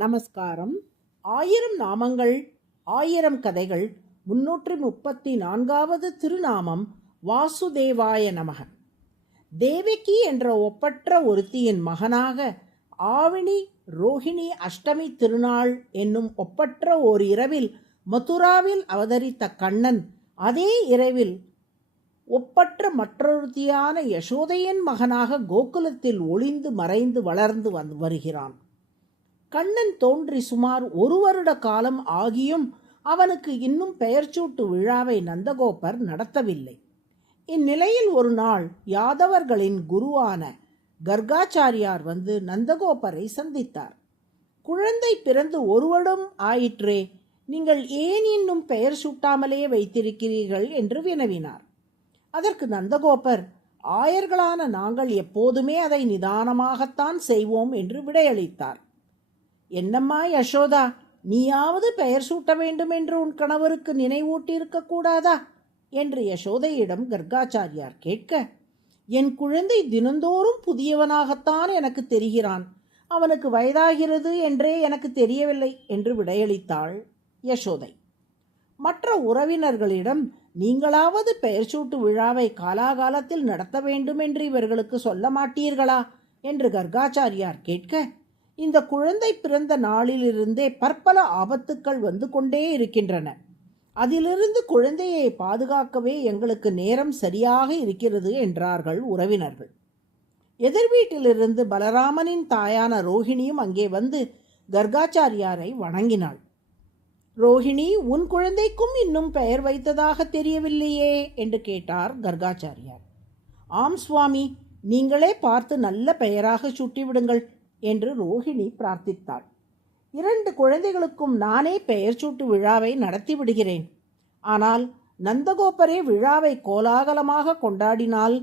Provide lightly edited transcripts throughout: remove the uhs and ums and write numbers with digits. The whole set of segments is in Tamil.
நமஸ்காரம். 1000 நாமங்கள் 1000 கதைகள் 334வது திருநாமம் வாசுதேவாய நமக. தேவகி என்ற ஒப்பற்ற ஒருத்தியின் மகனாக ஆவணி ரோஹிணி அஷ்டமி திருநாள் என்னும் ஒப்பற்ற ஓர் இரவில் மதுராவில் அவதரித்த கண்ணன் அதே இரவில் ஒப்பற்ற மற்றொருத்தியான யசோதையின் மகனாக கோகுலத்தில் ஒளிந்து மறைந்து வளர்ந்து வருகிறான். கண்ணன் தோன்றி சுமார் 1 வருட காலம் ஆகியும் அவனுக்கு இன்னும் பெயர்ச்சூட்டு விழாவை நந்தகோபர் நடத்தவில்லை. இந்நிலையில் ஒரு நாள் யாதவர்களின் குருவான கர்காச்சாரியார் வந்து நந்தகோபரை சந்தித்தார். குழந்தை பிறந்து 1 வருடம் ஆயிற்றே, நீங்கள் ஏன் இன்னும் பெயர் சூட்டாமலே வைத்திருக்கிறீர்கள் என்று வினவினார். அதற்கு நந்தகோபர், ஆயர்களான நாங்கள் எப்போதுமே அதை நிதானமாகத்தான் செய்வோம் என்று விடையளித்தார். என்னம்மா யசோதா, நீயாவது பெயர் சூட்ட வேண்டும் என்று உன் கணவருக்கு நினைவூட்டியிருக்க கூடாதா என்று யசோதையிடம் கர்காச்சாரியார் கேட்க, என் குழந்தை தினந்தோறும் புதியவனாகத்தான் எனக்கு தெரிகிறான், அவனுக்கு வயதாகிறது என்றே எனக்கு தெரியவில்லை என்று விடையளித்தாள் யசோதை. மற்ற உறவினர்களிடம் நீங்களாவது பெயர் சூட்டு விழாவை காலாகாலத்தில் நடத்த வேண்டும் என்று இவர்களுக்கு சொல்ல மாட்டீர்களா என்று கர்காச்சாரியார் கேட்க, இந்த குழந்தை பிறந்த நாளிலிருந்தே பற்பல ஆபத்துக்கள் வந்து கொண்டே இருக்கின்றன. அதிலிருந்து குழந்தையை பாதுகாக்கவே எங்களுக்கு நேரம் சரியாக இருக்கிறது என்றார்கள் உறவினர்கள். எதிர் வீட்டிலிருந்து பலராமனின் தாயான ரோஹிணியும் அங்கே வந்து கர்காச்சாரியாரை வணங்கினாள். ரோஹிணி, உன் குழந்தைக்கும் இன்னும் பெயர் வைத்ததாக தெரியவில்லையே என்று கேட்டார் கர்காச்சாரியார். ஆம் சுவாமி, நீங்களே பார்த்து நல்ல பெயராக சூட்டிவிடுங்கள் என்று ரோஹிணி பிரார்த்தித்தாள். 2 குழந்தைகளுக்கும் நானே பெயர் சூட்டு விழாவை நடத்தி விடுகிறேன். ஆனால் நந்தகோபரே விழாவை கோலாகலமாக கொண்டாடினால்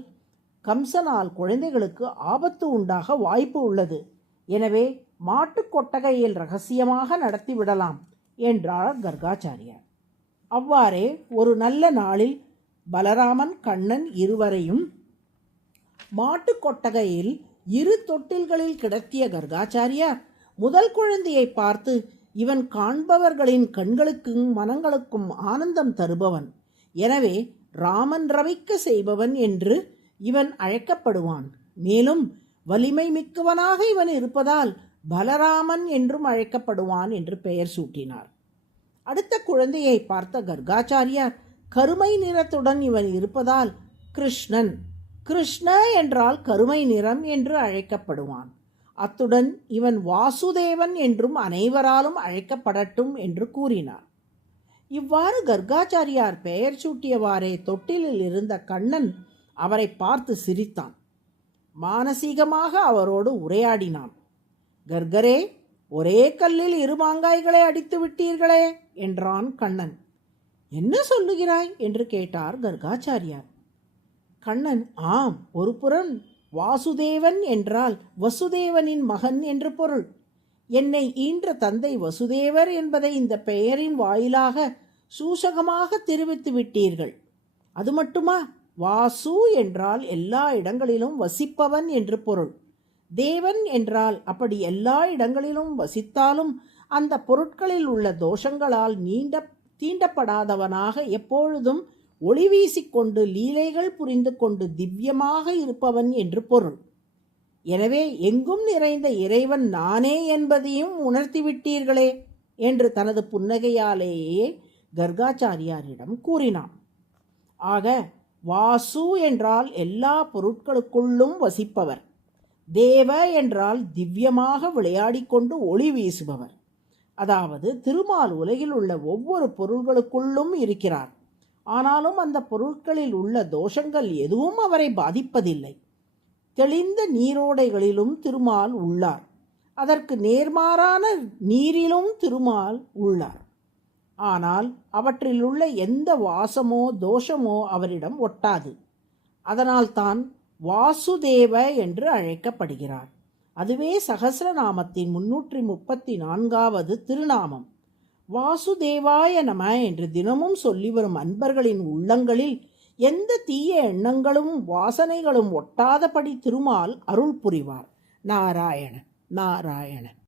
கம்சனால் குழந்தைகளுக்கு ஆபத்து உண்டாக வாய்ப்பு உள்ளது. எனவே மாட்டுக் கொட்டகையில் ரகசியமாக நடத்தி விடலாம் என்றார் கர்காச்சாரியார். அவ்வாறே ஒரு நல்ல நாளில் பலராமன் கண்ணன் இருவரையும் மாட்டுக் கொட்டகையில் 2 தொட்டில்களில் கிடத்திய கர்காச்சாரியார் முதல் குழந்தையை பார்த்து, இவன் காண்பவர்களின் கண்களுக்கும் மனங்களுக்கும் ஆனந்தம் தருபவன், எனவே ராமன் ரவிக்க செய்பவன் என்று இவன் அழைக்கப்படுவான். மேலும் வலிமை மிக்கவனாக இவன் இருப்பதால் பலராமன் என்றும் அழைக்கப்படுவான் என்று பெயர் சூட்டினார். அடுத்த குழந்தையை பார்த்த கர்காச்சாரியார், கருமை நிறத்துடன் இவன் இருப்பதால் கிருஷ்ணன், கிருஷ்ண என்றால் கருமை நிறம் என்று அழைக்கப்படுவான். அத்துடன் இவன் வாசுதேவன் என்றும் அனைவராலும் அழைக்கப்படட்டும் என்று கூறினார். இவ்வாறு கர்காச்சாரியார் பெயர் சூட்டியவாறே தொட்டிலில் இருந்த கண்ணன் அவரை பார்த்து சிரித்தான். மானசீகமாக அவரோடு உரையாடினான். கர்கரே, ஒரே கல்லில் 2 மாங்காய்களை அடித்து விட்டீர்களே என்றான் கண்ணன். என்ன சொல்லுகிறாய் என்று கேட்டார் கர்காச்சாரியார். கண்ணன், ஆம், ஒரு புறம் வாசுதேவன் என்றால் வசுதேவனின் மகன் என்று பொருள். என்னை ஈன்ற தந்தை வசுதேவர் என்பதை இந்த பெயரின் வாயிலாக சூசகமாக தெரிவித்து விட்டீர்கள். அது மட்டுமா, வாசு என்றால் எல்லா இடங்களிலும் வசிப்பவன் என்று பொருள். தேவன் என்றால் அப்படி எல்லா இடங்களிலும் வசித்தாலும் அந்த பொருட்களில் உள்ள தோஷங்களால் தீண்டப்படாதவனாக எப்பொழுதும் ஒளி வீசிக்கொண்டு லீலைகள் புரிந்து கொண்டு திவ்யமாக இருப்பவன் என்று பொருள். எனவே எங்கும் நிறைந்த இறைவன் நானே என்பதையும் உணர்த்திவிட்டீர்களே என்று தனது புன்னகையாலேயே கர்காச்சாரியாரிடம் கூறினான். ஆக வாசு என்றால் எல்லா பொருட்களுக்குள்ளும் வசிப்பவர், தேவ என்றால் திவ்யமாக விளையாடிக்கொண்டு ஒளி வீசுபவர். அதாவது திருமால் உலகில் உள்ள ஒவ்வொரு பொருள்களுக்குள்ளும் இருக்கிறார். ஆனாலும் அந்த பொருட்களில் உள்ள தோஷங்கள் எதுவும் அவரை பாதிப்பதில்லை. தெளிந்த நீரோடைகளிலும் திருமால் உள்ளார். அதற்கு நேர்மாறான நீரிலும் திருமால் உள்ளார். ஆனால் அவற்றில் உள்ள எந்த வாசமோ தோஷமோ அவரிடம் ஒட்டாது. அதனால்தான் வாசுதேவ என்று அழைக்கப்படுகிறார். அதுவே சகஸ்ரநாமத்தின் 334வது திருநாமம். வாசுதேவாய நம என்று தினமும் சொல்லி வரும் அன்பர்களின் உள்ளங்களில் எந்த தீய எண்ணங்களும் வாசனைகளும் ஒட்டாதபடி திருமால் அருள் புரிவார். நாராயண நாராயண.